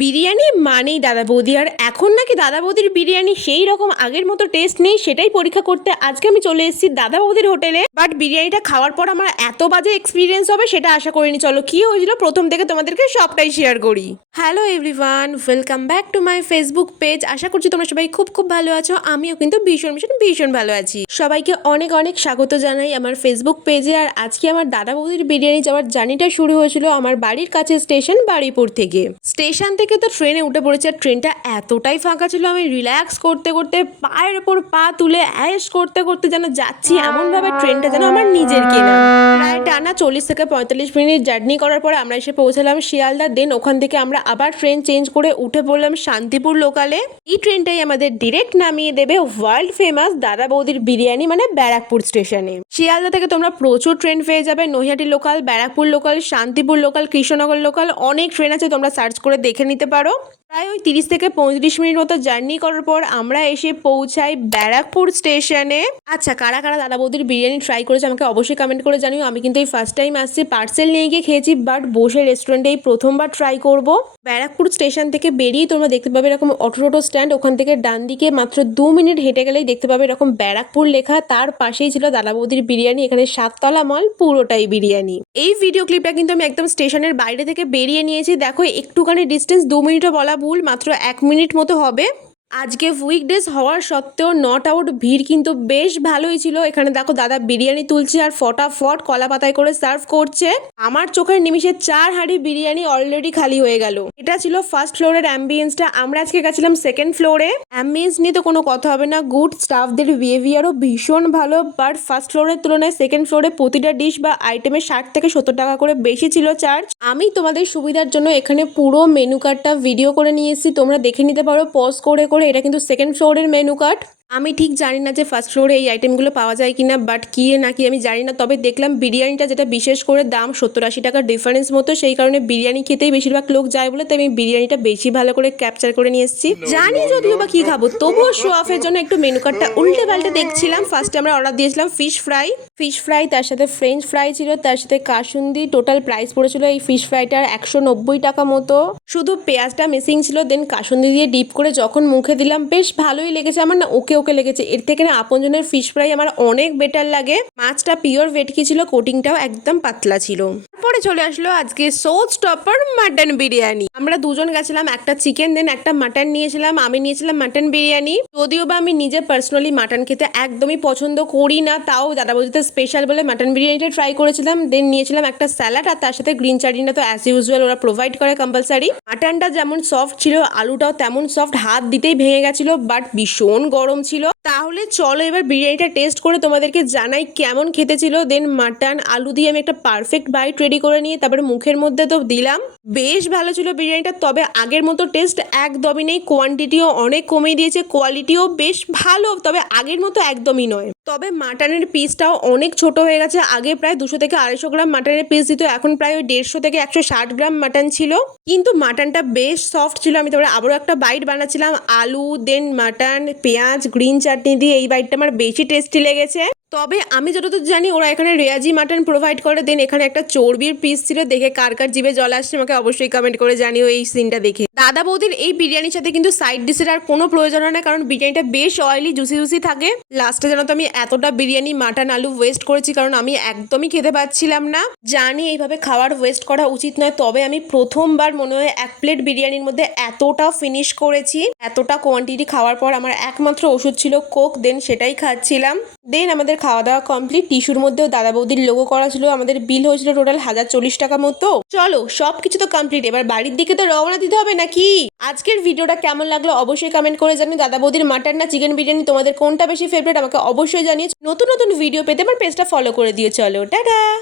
বিরিয়ানি মানেই দাদা বৌদি, আর এখন নাকি দাদা বৌদির বিরিয়ানি সেই রকম আগের মতো টেস্ট নেই, সেটাই পরীক্ষা করতে আজকে আমি চলে এসেছি দাদা বৌদির হোটেলে। বাট বিরিয়ানিটা খাওয়ার পর আমার এত বাজে এক্সপিরিয়েন্স হবে, সেটা আশা করিনি। চলো, কি হয়েছিল? প্রথম থেকে তোমাদেরকে সবটাই শেয়ার করি। Hello everyone welcome back to my Facebook page আশা করছি তোমরা সবাই খুব খুব ভালো আছো। আমিও কিন্তু ভীষণ ভীষণ ভীষণ ভালো আছি। সবাইকে অনেক অনেক স্বাগত জানাই আমার ফেসবুক পেজে আর আজকে আমার দাদা বৌদির বিরিয়ানি যাওয়ার জার্নিটা শুরু হয়েছিল আমার বাড়ির কাছে স্টেশন বাড়িপুর থেকে। স্টেশন থেকে তো ট্রেনে উঠে পড়েছে। আর ট্রেনটা এতটাই ফাঁকা ছিল, আমি রিল্যাক্স করতে করতে পায়ের ওপর পা তুলে অ্যাশ করতে করতে যেন যাচ্ছি এমনভাবে ট্রেনটা যেন আমার নিজের কেনা। প্রায় টানা চল্লিশ থেকে পঁয়তাল্লিশ মিনিট জার্নি করার পরে আমরা এসে পৌঁছালাম শিয়ালদা। দেন ওখান থেকে আমরা আবার ট্রেন চেঞ্জ করে উঠে পড়লাম শান্তিপুর লোকালে এই ট্রেনটাই আমাদের ডিরেক্ট নামিয়ে দেবে ওয়ার্ল্ড ফেমাস দাদা বৌদির বিরিয়ানি মানে ব্যারাকপুর স্টেশনে শিয়ালদা থেকে তোমরা প্রচুর ট্রেন পেয়ে যাবে, Naihati local Barrackpore local Shantipur local Krishnanagar local অনেক ট্রেন আছে, তোমরা সার্চ করে দেখে নিতে পারো। প্রায় ওই তিরিশ থেকে পঁয়ত্রিশ মিনিট মতো জার্নি করার পর আমরা এসে পৌঁছাই ব্যারাকপুর স্টেশনে। আচ্ছা কারা কারা দাদা বৌদির বিরিয়ানি ট্রাই করেছে আমাকে অবশ্যই কমেন্ট করে জানিও। আমি কিন্তু এই ফার্স্ট টাইম আসছি পার্সেল নিয়ে গিয়ে খেয়েছি বাট বসে রেস্টুরেন্টে এই প্রথমবার ট্রাই করব। ব্যারাকপুর স্টেশন থেকে বেরিয়ে তোমরা দেখতে পাবে এরকম অটো টোটো স্ট্যান্ড ওখান থেকে ডান দিকে মাত্র দু মিনিট হেঁটে গেলেই দেখতে পাবে এরকম ব্যারাকপুর লেখা। তার পাশেই ছিল দাদা বৌদির বিরিয়ানি, এখানে সাততলা মল পুরোটাই বিরিয়ানি। এই ভিডিও ক্লিপটা কিন্তু আমি একদম স্টেশনের বাইরে থেকে বেরিয়ে নিয়েছি। দেখো, একটুখানি ডিস্টেন্স দু মিনিটও বলা ভুল মাত্র এক মিনিট মতো হবে। আজকে উইকডেজ হওয়ার সত্ত্বেও নট আউট ভিড় কিন্তু বেশ ভালোই ছিল। এখানে দেখো দাদা বিরিয়ানি তুলছে আর ফটাফট কলা পাতায় করে সার্ভ করছে। আমার চোখের নিমিষে চার হাঁড়ি বিরিয়ানি অলরেডি খালি হয়ে গেল। এটা ছিল ফার্স্ট ফ্লোরের অ্যাম্বিয়েন্সটা আমরা আজকে গেছিলাম সেকেন্ড ফ্লোরে অ্যাম্বিয়েন্স নিয়ে তো কোনো কথা হবে না। গুড স্টাফদের বিহেভিয়ারও ভীষণ ভালো। বাট ফার্স্ট ফ্লোরের তুলনায় সেকেন্ড ফ্লোরে প্রতিটা ডিশ বা আইটেমের ষাট থেকে সত্তর টাকা করে বেশি ছিল চার্জ আমি তোমাদের সুবিধার জন্য এখানে পুরো মেনু কার্ডটা ভিডিও করে নিয়ে এসেছি। তোমরা দেখে নিতে পারো। পজ করে করে এটা কিন্তু সেকেন্ড ফ্লোরের মেনু কার্ড আমি ঠিক জানি না যে ফার্স্ট ফ্লোরে এই আইটেমগুলো পাওয়া যায় কিনা বাট কি নাকি আমি জানি না। তবে দেখলাম বিরিয়ানিটা যেটা বিশেষ করে দাম সত্তর আশি টাকার ডিফারেন্স মতো, সেই কারণে বিরিয়ানি খেতেই বেশিরভাগ লোক যায় বলে, তাই আমি বিরিয়ানিটা বেশি ভালো করে ক্যাপচার করে নিয়ে এসেছি। জানি যদিও বা কি খাব, তবুও শো অফের জন্য একটু মেনু কার্ডটা উল্টে পাল্টে দেখছিলাম। ফার্স্টে আমরা অর্ডার দিয়েছিলাম ফিশ ফ্রাই ফিশ ফ্রাই তার সাথে ফ্রেঞ্চ ফ্রাই ছিল, তার সাথে কাসুন্দি টোটাল প্রাইস পড়েছিল এই ফিশ ফ্রাইটার একশো নব্বই টাকা মতো। শুধু পেঁয়াজটা মিসিং ছিল দেন কাসুন্দি দিয়ে ডিপ করে যখন মুখে দিলাম, বেশ ভালোই লেগেছে আমার, না ওকে ওকে লেগেছে। এর থেকে না আপনজনের ফিশ ফ্রাই আমার অনেক বেটার লাগে। মাছটা পিওর ভেটকি ছিল কোটিংটাও একদম পাতলা ছিল। তারপরে চলে আসলো আজকে সোচ টপার মাটন বিরিয়ানি। আমরা দুজন গেছিলাম, একটা চিকেন দেন একটা মাটন নিয়েছিলাম, আমি নিয়েছিলাম মাটন বিরিয়ানি। যদিও বা আমি নিজে পার্সোনালি মাটন খেতে একদমই পছন্দ করি না, তাও দাদা বলতে স্পেশাল বলে মাটন বিরিয়ানিটা ট্রাই করেছিলাম দেন নিয়েছিলাম একটা স্যালাড আর তার সাথে গ্রিন চাটনিটা তো অ্যাজ ইউজুয়াল ওরা প্রোভাইড করে কম্পালসারি মাটনটা যেমন সফট ছিল, আলুটাও তেমন সফট হাত দিতেই ভেঙে গেছিল বাট ভীষণ গরম ছিল। তাহলে চলো এবার বিরিয়ানিটা টেস্ট করে তোমাদেরকে জানাই কেমন খেতে ছিল। দেন মাটন আলু দিয়ে আমি একটা পারফেক্ট বাইট রেডি করে নিয়ে তারপরে মুখের মধ্যে তো দিলাম। বেশ ভালো ছিল বিরিয়ানিটা, তবে আগের মতো টেস্ট একদমই নেই। কোয়ান্টিটিও অনেক কমে দিয়েছে কোয়ালিটিও বেশ ভালো, তবে আগের মতো একদমই নয়। তবে মাটনের পিসটাও অনেক ছোট হয়ে গেছে। আগে প্রায় দুশো থেকে আড়াইশো গ্রাম মাটনের পিস দিত, এখন প্রায় ওই দেড়শো থেকে একশো ষাট গ্রাম মাটন ছিল। কিন্তু মাটনটা বেশ সফট ছিল, আমি তারপরে আবারও একটা বাইট বানাচ্ছিলাম, আলু দেন মাটন, পেঁয়াজ গ্রিন চাটনি দিয়ে এই বাইটটা আমার বেশি টেস্টি লেগেছে। তবে আমি যতদূর জানি ওরা এখানে রেয়াজি মাটন প্রোভাইড করে দেন এখানে একটা চর্বির পিস ছিল, দেখে কার কার জিভে জল আসছে আমাকে অবশ্যই কমেন্ট করে জানিও এই সিনটা দেখে। দাদা বৌদির এই বিরিয়ানির সাথে কিন্তু সাইড ডিশের আর কোনো প্রয়োজন হয় না, কারণ বিরিয়ানিটা বেশ অয়েলি জুসি জুসি থাকে। লাস্টে যেন তো আমি এতটা বিরিয়ানি, মাটন, আলু ওয়েস্ট করেছি, কারণ আমি একদমই খেতে পাচ্ছিলাম না। জানি এইভাবে খাবার ওয়েস্ট করা উচিত নয়, তবে আমি প্রথমবার মনে হয় এক প্লেট বিরিয়ানির মধ্যে এতটা ফিনিশ করেছি, এতটা কোয়ান্টিটি খাওয়ার পর আমার একমাত্র ওষুধ ছিল কোক দেন সেটাই খাচ্ছিলাম। দেন আমাদের খাওয়া দাওয়া কমপ্লিট টিস্যুর মধ্যেও দাদা বৌদির লোগো করা ছিল, আমাদের বিল হয়েছিল টোটাল হাজার চল্লিশ টাকা মতো। চলো সব কিছু তো কমপ্লিট এবার বাড়ির দিকে তো রওনা দিতে হবে নাকি? আজকের ভিডিওটা কেমন লাগল অবশ্যই কমেন্ট করে জানিয়ে দাদা বৌদির মাটন না চিকেন বিরিয়ানি তোমাদের কোনটা বেশি ফেভারিট আমাকে অবশ্যই জানিয়ে নতুন নতুন ভিডিও পেতে আমার পেজটা ফলো করে দিয়ে চলো, টাটা!